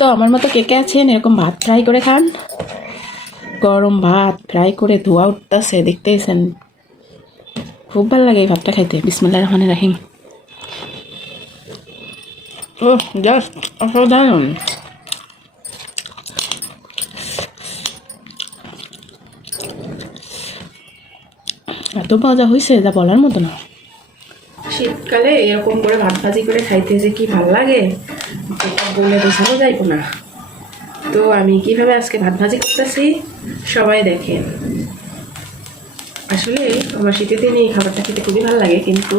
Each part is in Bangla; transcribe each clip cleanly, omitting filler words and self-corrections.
তো আমার মতো কে কে আছেন এরকম ভাত ফ্রাই করে খান? গরম ভাত ফ্রাই করে ধোয়া উঠতেছে, দেখতেইছেন। খুব ভালো লাগে এই ভাতটা খাইতে। বিসমিল্লাহির রহমানির রহিম। ও জাস্ট অসাধারণ। এত মজা হয়েছে যা বলার মতো না। শীতকালে এরকম করে ভাত ভাজি করে খাইতে যে কি ভালো লাগে এটা বলে বোঝানো যাইব না। তো আমি কিভাবে আজকে ভাত ভাজি করতেছি সবাই দেখেন। আসলে আমার শীতের দিনে এই খাবারটা খেতে খুবই ভালো লাগে, কিন্তু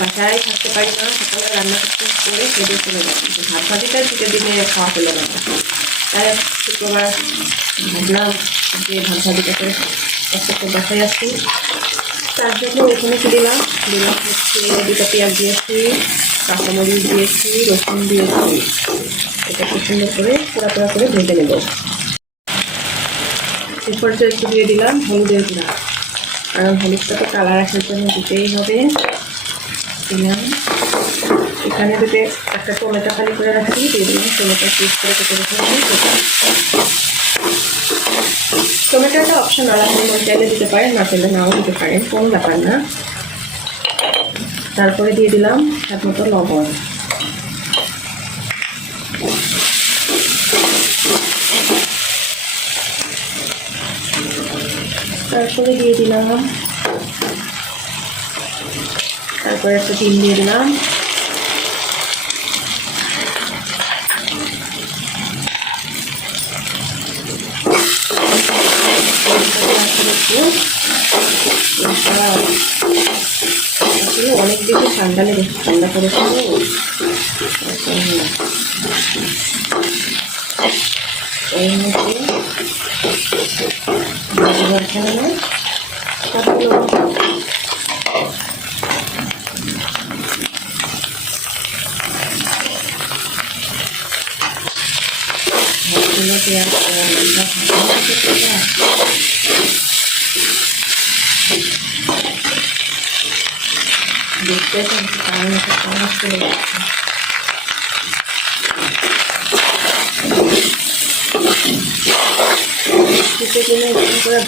বাসায় থাকতে পারি না। সকালে রান্না করতে করে খেতে চলে যাই, কিন্তু ভাত ভাজিটা শীতের দিনে খাওয়া পেল না। তাই শুক্রবার ভাবলাম যে ভাত ভাজিটা করে একটা বাসায় আসছি, তার জন্য এখানে দিলাম হচ্ছে 2টা পেঁয়াজ দিয়েছি, কাঁচামরিচ দিয়েছি, রসুন দিয়েছি। এটা খুব সুন্দর করে পোড়া পোড়া করে ভেজে নেব। এরপর একটু দিয়ে দিলাম হলুদের গুঁড়া, কারণ হলুদটা তো কালার আসার জন্য দিতেই হবে। দিলাম এখানে দিতে একটা টমেটো খালি করে রাখি, দিয়ে দিলাম টমেটো পিস করে কেটে রেখে। টমেটোটা অপশনাল, আপনি মন চাইলে দিতে পারেন, না চাইলে নাও দিতে পারেন, কোনো ব্যাপার না। তারপরে দিয়ে দিলাম স্বাদ মতো লবণ। তারপরে দিয়ে দিলাম, তারপরে একটা ডিম দিয়ে দিলাম। আসলে অনেক বেশি ঠান্ডা লেগে ঠান্ডা করেছিল। এর মধ্যে দেখতে চলে যাচ্ছে। শীতের দিনে এরকম করে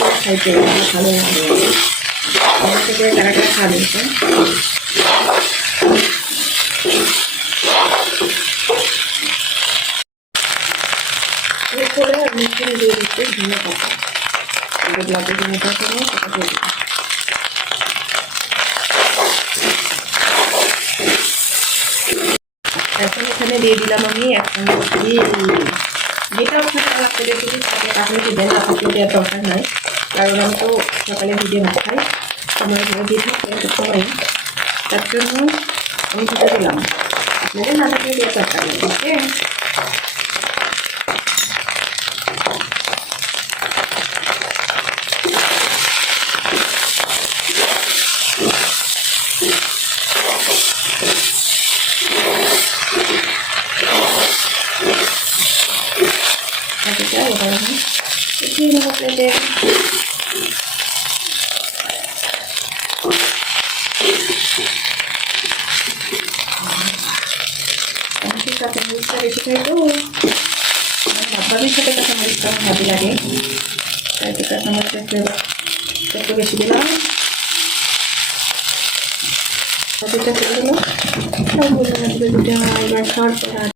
ভাত খাইতে ভালো লাগে। আমার থেকে টাকাটা খাবে। এরপরে আমি দিয়ে দিচ্ছি ধনে পাতা। গোলাপি ধনে পাতা দিয়ে দিচ্ছি। এখন এখানে দিয়ে দিলাম আমি 1 চামচ ঘি। যেটা আপনার রাখতে রেখেছি তাকে তাহলে দিবেন, আপনাকে দেওয়ার দরকার নাই, কারণ আমি তো সকালে ভিজে ভাত খাই, আমার ঘরে দিয়ে থাকতে সময়, তার জন্য আমি দিতে দিলাম। আপনাদের না থাকলে দেওয়ার দরকার নেই। ওকে, প্লেটে কাঁচামরিচটা বেশি খাই তো, ভাতবাড়ির সাথে কাঁচামরিচটা ভালো লাগে, তাই তো কাঁচামরিচটা একটু বেশি দিলাম। দুটা খাওয়ার পর